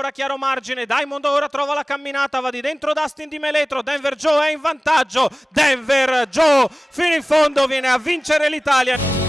ancora chiaro margine, Diamond ora trova la camminata, va di dentro Dustin Di Meletro, Denver Joe è in vantaggio, Denver Joe fino in fondo viene a vincere l'Italia.